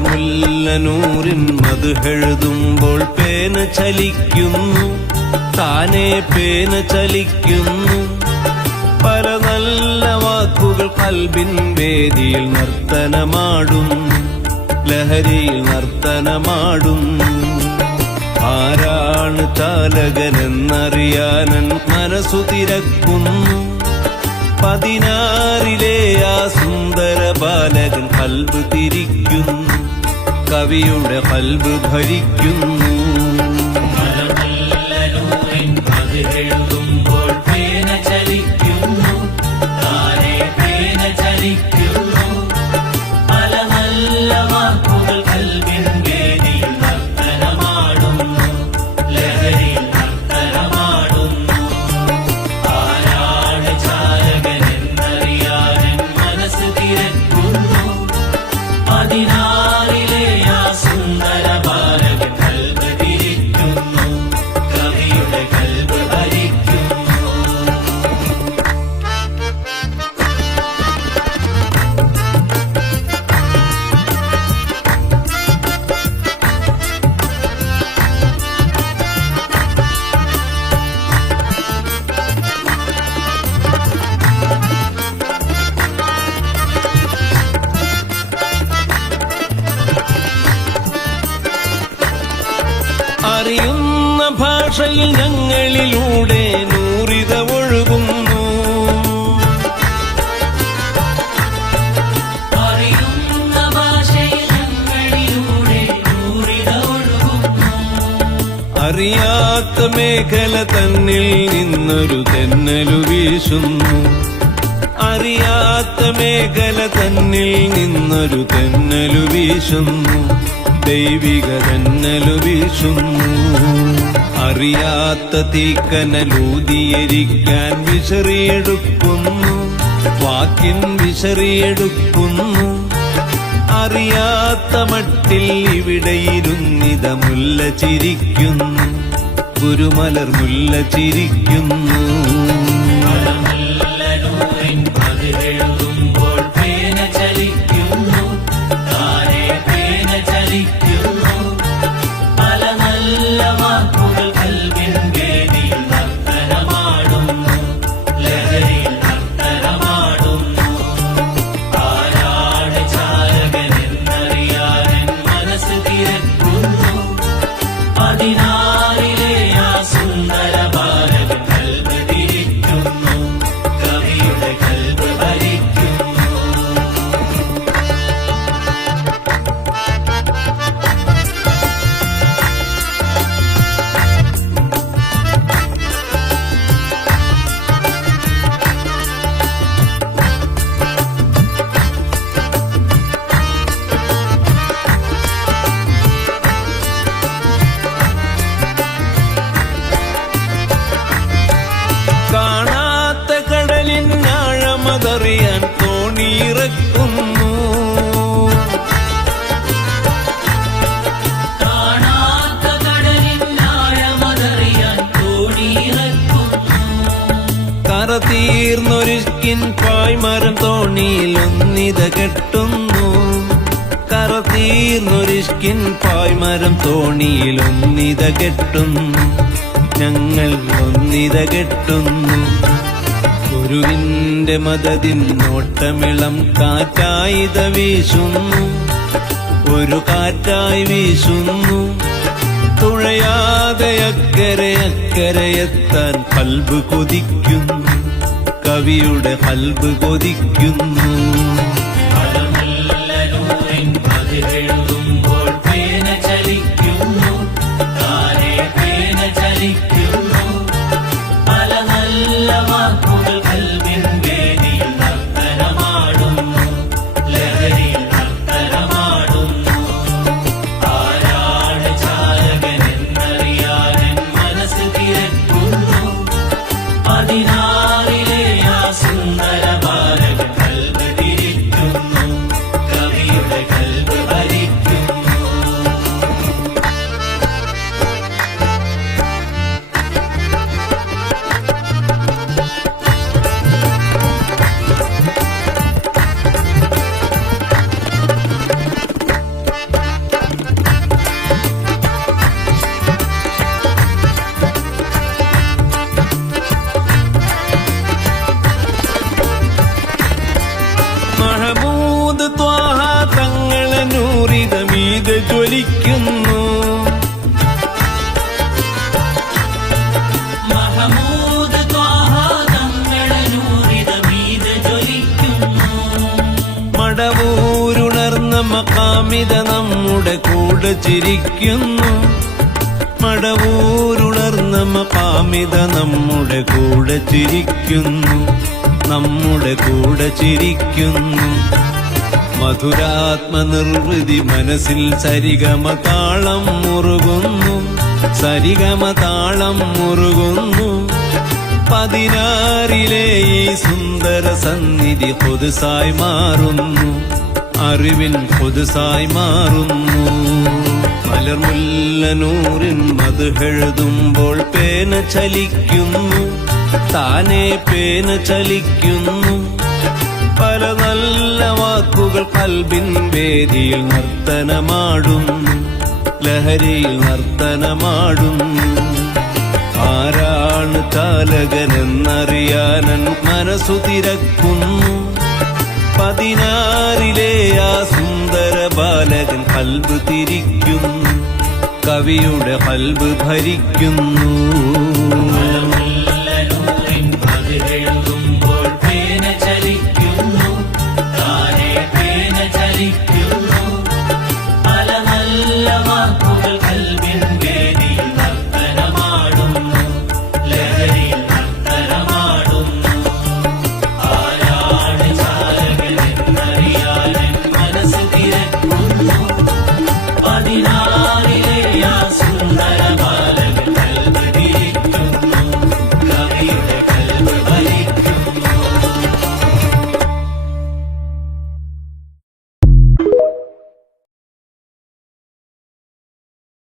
മലർമുല്ലനൂറിൻ മധുഹെഴുതുമ്പോൾ പേന ചലിക്കുന്നു, താനേ പേന ചലിക്കുന്നു. പല നല്ല വാക്കുകൾ കൽബിൻ വേദിയിൽ നർത്തനമാടുന്നു, ലഹരിയിൽ നർത്തനമാടുന്നു. ആരാണ് ചാലകനെന്നറിയാനൻ മനസ്സു തിരക്കുന്നു. 16 ആ സുന്ദര ബാലകൻ കൽബ് തിരിക്കുന്നു, കവിയുടെ കൽബ് ഭരിക്കുന്നു. എഴുതുമ്പോൾ പേന ചലിക്കുന്നു, താനേ പേന ചലിക്കുന്നു. പല നല്ല വാക്കുകൾ കൽബിൻ വേദിയിൽ നർത്തനമാടുന്നു, ലഹരിയിൽ നർത്തനമാടുന്നു. ആരാണ് ചാലകനെന്നറിയാൻ മനസ്സ് തിരക്കുന്നു. 16 ആ സുന്ദര ബാലകൻ കൽബ് തിരിക്കുന്നു, കവിയുടെ കൽബ് ഭരിക്കുന്നു. അറിയുന്ന ഭാഷയിൽ ഞങ്ങളിലൂടെ നൂറിത ഒഴുകുന്നു. അറിയുന്ന ഭാഷയിൽ ഞങ്ങളിലൂടെ നൂറിത ഒഴുകുന്നു. അറിയാത്ത മേഖല തന്നിൽ നിന്നൊരു തെന്നലു വീശുന്നു, അറിയാത്ത മേഖല തന്നിൽ നിന്നൊരു തെന്നലു വീശുന്നു, ദൈവിക തെന്നലു വീശുന്നു. അറിയാത്ത തീക്കനലൂതിയിരിക്കാൻ വിശറിയെടുക്കുന്നു, വാക്കിൻ വിശറിയെടുക്കുന്നു. അറിയാത്ത മട്ടിൽ ഇവിടെ ഇരുന്നിത മുല്ല ചിരിക്കുന്നു, ഗുരുമലർ മുല്ല ചിരിക്കുന്നു. എഴുതുമ്പോൾ പേന ചലിക്കുന്നു, താനേ പേന ചലിക്കുന്നു. പല നല്ല വാക്കുകൾ കൽബിൻ വേദിയിൽ നർത്തനമാടുന്നു, ലഹരിയിൽ നർത്തനമാടുന്നു. ആരാണ് ചാലകനെന്നറിയാൻ മനസ്സ് തിരക്കുന്നു. 16 ആ സുന്ദര ബാലകൻ കൽബ് തിരിക്കുന്നു, കവിയുടെ കൽബ് ഭരിക്കുന്നു. കാണാത്ത കടലിൻ ആഴമതറിയാൻ തോണിയിറക്കുന്നു, കാണാത്ത കടലിൻ ആഴമതറിയാൻ തോണിയിറക്കുന്നു. കര തീർന്നൊരിക്കിൻ പായ്മരം തോണിയിൽ ഒന്നിത കെട്ടുന്നു, കര തീർന്നൊരിക്കിൻ പായ്മരം തോണിയിൽ ഒന്നിത കെട്ടുന്നു. ഞങ്ങൾ ഒന്നിത കെട്ടുന്നു, ഗുരുവിന്റെ മദതിൻ നോട്ടമിളം കാറ്റായിത വീശുന്നു, ഒരു കാറ്റായി വീശുന്നു. തുഴയാതെ അക്കരെ അക്കരയെത്താൻ കൽബ് കൊതിക്കുന്നു, കവിയുടെ കൽബ് കൊതിക്കുന്നു. എഴുതുമ്പോൾ പേന ചലിക്കുന്നു, താനേ പേന ചലിക്കുന്നു. പല നല്ല വാക്കുകൾ കൽബിൻ വേദിയിൽ നർത്തനമാടുന്നു, ലഹരിയിൽ നർത്തനമാടുന്നു. ആരാണ് ചാലകനെന്നറിയാൻ മനസ്സ് തിരക്കുന്നു. 16 ആ സുന്ദര ബാലകൻ കൽബ് തിരിക്കുന്നു, കവിയുടെ കൽബ് ഭരിക്കുന്നു. ജ്വലിക്കുന്നു. മഹമൂദ് ത്വാഹ തങ്ങളെ നൂറിത മീത് ജ്വലിക്കുന്നു. മടവൂരുണർന്ന മഖാമിത നമ്മുടെ കൂടെ ചിരിക്കുന്നു. മടവൂരുണർന്ന മഖാമിത നമ്മുടെ കൂടെ ചിരിക്കുന്നു. നമ്മുടെ കൂടെ ചിരിക്കുന്നു. മധുരാത്മനിർവൃതി മനസ്സിൽ സരിഗമ താളം മുറുകുന്നു. സരിഗമ താളം മുറുകുന്നു. 16 ഈ സുന്ദര സന്നിധി ഖുദ്സായി മാറുന്നു. അറിവിൻ ഖുദ്സായി മാറുന്നു. മലർമുല്ല നൂറിൻ മദ്ഹെഴുതുമ്പോൾ പേന ചലിക്കുന്നു. താനേ പേന ചലിക്കുന്നു. പല നല്ല വാക്കുകൾ കൽബിൻ വേദിയിൽ നർത്തനമാടുന്നു. ലഹരിയിൽ നർത്തനമാടുന്നു. ആരാണ് ചാലകനെന്നറിയാനൻ മനസ്സു തിരക്കുന്നു. 16 ആ സുന്ദര ബാലകൻ കൽബ് തിരിക്കുന്നു. കവിയുടെ കൽബ് ഭരിക്കുന്നു.